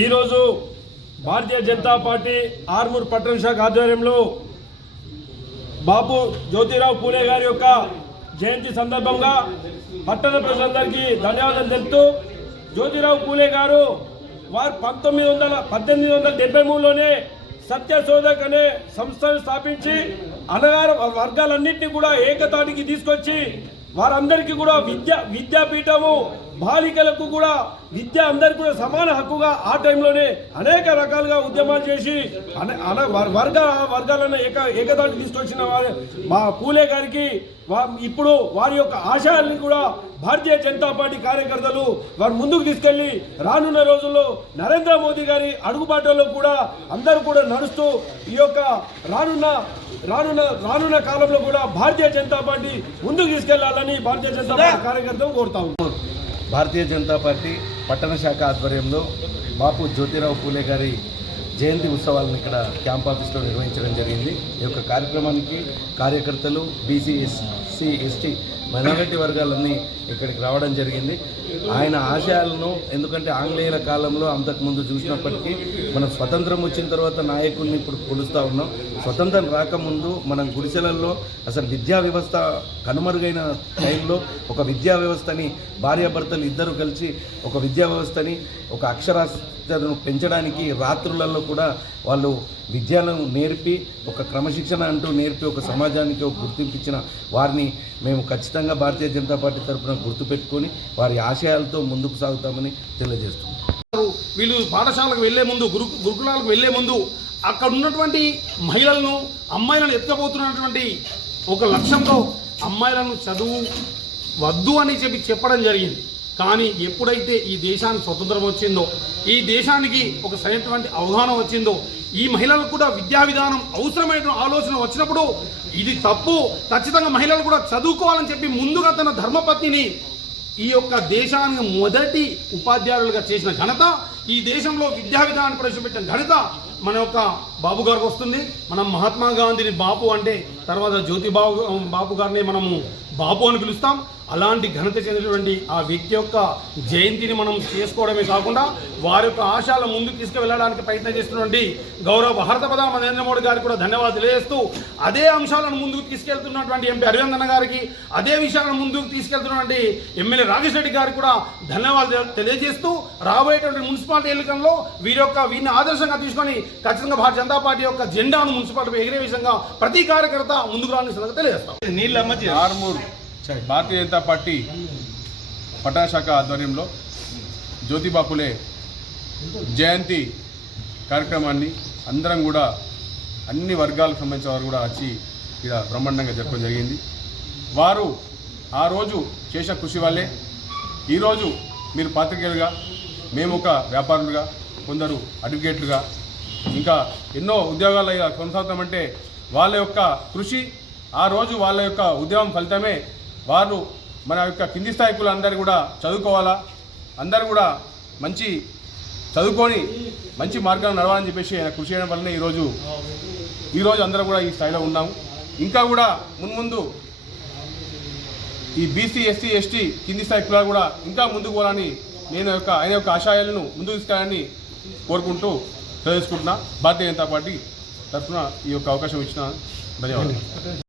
ఈరోజు భారతీయ జనతా పార్టీ ఆర్మూర్ పట్టణ శాఖ ఆధ్వర్యంలో బాపు జ్యోతిరావు పూలే గారి యొక్క జయంతి సందర్భంగా పట్టణ ప్రజలందరికీ ధన్యవాదాలు తెలుపుతూ జ్యోతిరావు పూలే గారు వారు పంతొమ్మిది వందల పద్దెనిమిది వందల డెబ్బై మూడులోనే సత్యశోధక్ అనే సంస్థను స్థాపించి అనగారు వర్గాలన్నింటినీ కూడా ఏకతాటికి తీసుకొచ్చి వారందరికీ కూడా విద్య విద్యాపీఠము బాలికలకు కూడా విద్య అందరికీ కూడా సమాన హక్కుగా ఆ టైంలోనే అనేక రకాలుగా ఉద్యమాలు చేసి అన వర్గ వర్గాలను ఏక ఏకదాటి తీసుకొచ్చిన వారి మా పూలే గారికి వా- ఇప్పుడు వారి యొక్క ఆశయాల్ని కూడా భారతీయ జనతా పార్టీ కార్యకర్తలు వారు ముందుకు తీసుకెళ్ళి రానున్న రోజుల్లో నరేంద్ర మోదీ గారి అడుగుబాటలో కూడా అందరూ కూడా నడుస్తూ ఈ యొక్క రానున్న రానున్న రానున్న కాలంలో కూడా భారతీయ జనతా పార్టీ ముందుకు తీసుకెళ్ళాలని భారతీయ జనతా పార్టీ కార్యకర్తలు కోరుతా ఉన్నాం భారతీయ జనతా పార్టీ పట్టణ శాఖ ఆధ్వర్యంలో బాపు జ్యోతిరావు పూలే గారి జయంతి ఉత్సవాలను ఇక్కడ క్యాంప్ ఆఫీస్లో నిర్వహించడం జరిగింది. ఈ యొక్క కార్యక్రమానికి కార్యకర్తలు B C S C S T minority వర్గాలన్నీ ఇక్కడికి రావడం జరిగింది. ఆయన ఆశయాలను ఎందుకంటే ఆంగ్లేయుల కాలంలో అంతకుముందు చూసినప్పటికీ మనం స్వతంత్రం వచ్చిన తర్వాత నాయకుల్ని ఇప్పుడు కొలుస్తూ ఉన్నాం. స్వతంత్రం రాకముందు మనం గుడిసెలల్లో అసలు విద్యా వ్యవస్థ కనుమరుగైన టైంలో ఒక విద్యా వ్యవస్థని భార్యాభర్తలు ఇద్దరు కలిసి ఒక విద్యా వ్యవస్థని ఒక అక్షరాస్యతను పెంచడానికి రాత్రులలో కూడా వాళ్ళు విద్యను నేర్పి ఒక క్రమశిక్షణ అంటూ నేర్పి ఒక సమాజానికి ఒక గుర్తింపు ఇచ్చిన వారిని మేము ఖచ్చితంగా భారతీయ జనతా పార్టీ తరఫున గుర్తుపెట్టుకొని వారి ఆశయాలతో ముందుకు సాగుతామని తెలియజేస్తున్నాం. వీళ్ళు పాఠశాలకు వెళ్ళే ముందు గురు గురుకులాలకు వెళ్ళే ముందు అక్కడ ఉన్నటువంటి మహిళలను అమ్మాయిలను ఎత్తుకపోతున్నటువంటి ఒక లక్ష్యంతో అమ్మాయిలను చదువు వద్దు అని చెప్పి చెప్పడం జరిగింది. కానీ ఎప్పుడైతే ఈ దేశానికి స్వతంత్రం వచ్చిందో ఈ దేశానికి ఒక సరైనటువంటి అవగాహన వచ్చిందో ఈ మహిళలకు కూడా విద్యా విధానం అవసరమైన ఆలోచన వచ్చినప్పుడు ఇది తప్పు. ఖచ్చితంగా మహిళలు కూడా చదువుకోవాలని చెప్పి ముందుగా తన ధర్మపత్నిని ఈ యొక్క దేశానికి మొదటి ఉపాధ్యాయులుగా చేసిన ఘనత ఈ దేశంలో విద్యా విధానాన్ని ప్రవేశపెట్టిన ఘనత మన యొక్క బాబు గారికి వస్తుంది. మనం మహాత్మా గాంధీని బాపు అంటే తర్వాత జ్యోతి బాబు బాపు గారిని మనము బాపు అని పిలుస్తాం. అలాంటి ఘనత చెందినటువంటి ఆ వ్యక్తి యొక్క జయంతిని మనం చేసుకోవడమే కాకుండా వారి యొక్క ఆశయాల ముందుకు తీసుకువెళ్ళడానికి ప్రయత్నం చేస్తున్నటువంటి గౌరవ భారత ప్రధాని నరేంద్ర మోడీ గారికి కూడా ధన్యవాదాలు తెలియజేస్తూ అదే అంశాలను ముందుకు తీసుకెళ్తున్నటువంటి ఎంపీ అరవింద్ గారికి అదే విషయాలను ముందుకు తీసుకెళ్తున్నటువంటి ఎమ్మెల్యే రాకేష్ రెడ్డి గారికి కూడా ధన్యవాదాలు తెలియజేస్తూ రాబోయేటువంటి మున్సిపాలిటీ ఎన్నికల్లో వీరి యొక్క వీరిని ఆదర్శంగా తీసుకొని ఖచ్చితంగా భారతీయ జనతా పార్టీ యొక్క జెండాను మున్సిపాలిటీ ఎగిరే విధంగా ప్రతి కార్యకర్త ముందుకు రాని సంగతి తెలియజేస్తాం. ఆర్మూర్. భారతీయ జనతా పార్టీ పట్టణశాఖ ఆధ్వర్యంలో జ్యోతిబాపులే జయంతి కార్యక్రమాన్ని అందరం కూడా అన్ని వర్గాలకు సంబంధించిన వారు కూడా వచ్చి ఇక్కడ బ్రహ్మాండంగా జరపడం జరిగింది. వారు ఆ రోజు చేసిన కృషి వల్లే ఈరోజు మీరు పాత్రికేయులుగా మేము ఒక వ్యాపారులుగా కొందరు అడ్వకేట్లుగా ఇంకా ఎన్నో ఉద్యోగాలు కొనసాగుతామంటే వాళ్ళ యొక్క కృషి ఆ రోజు వాళ్ళ యొక్క ఉద్యమం ఫలితమే వారు మన యొక్క కింది స్థాయికులు అందరు కూడా చదువుకోవాలా? అందరూ కూడా మంచి చదువుకొని మంచి మార్గాలు నడవాలని చెప్పేసి ఆయన కృషి చేయడం వల్లనే ఈరోజు ఈరోజు అందరూ కూడా ఈ స్థాయిలో ఉన్నాము ఇంకా కూడా మున్ముందు ఈ బీసీ ఎస్సీ ఎస్టీ కింది స్థాయి కులాలు కూడా ఇంకా ముందుకు పోవాలని నేను యొక్క ఆయన యొక్క ఆశయాలను ముందుకు తీసుకెళ్ళాలని కోరుకుంటూ తెలుసుకుంటున్నా భారతీయ జనతా పార్టీ తరఫున ఈ యొక్క అవకాశం ఇచ్చిన ధన్యవాదాలు.